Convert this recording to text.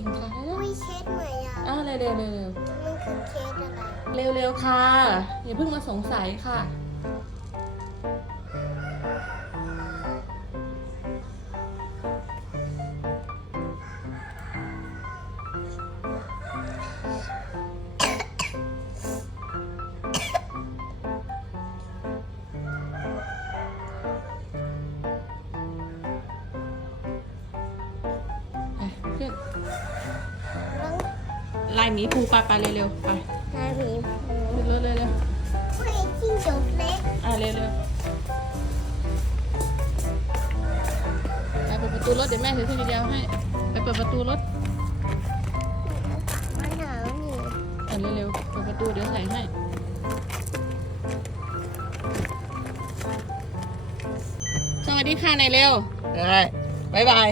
ก่งค่ะเร็วอุ้ยเช็ดเหมือนอะอ้าวเร็วเร็วเร็วมันคือเคสอะไรๆเร็วๆค่ะ อย่าเพิ่งมาสงสัยค่ะไปขึ้น ลายหมีภูไปไปเร็วๆไปนายหมีภูขึ้นรถเร็วอุ้ยจิ้งจกเล็กๆอะเร็วๆไปเปิดประตูรถเดี๋ยวแม่ถือทีเดียวให้ไปเปิดประตูรถมะนาวนี่อะเร็วๆเปิดประตูเดี๋ยวใส่ให้สวัสดีค่ะนายเร็วได้บายบาย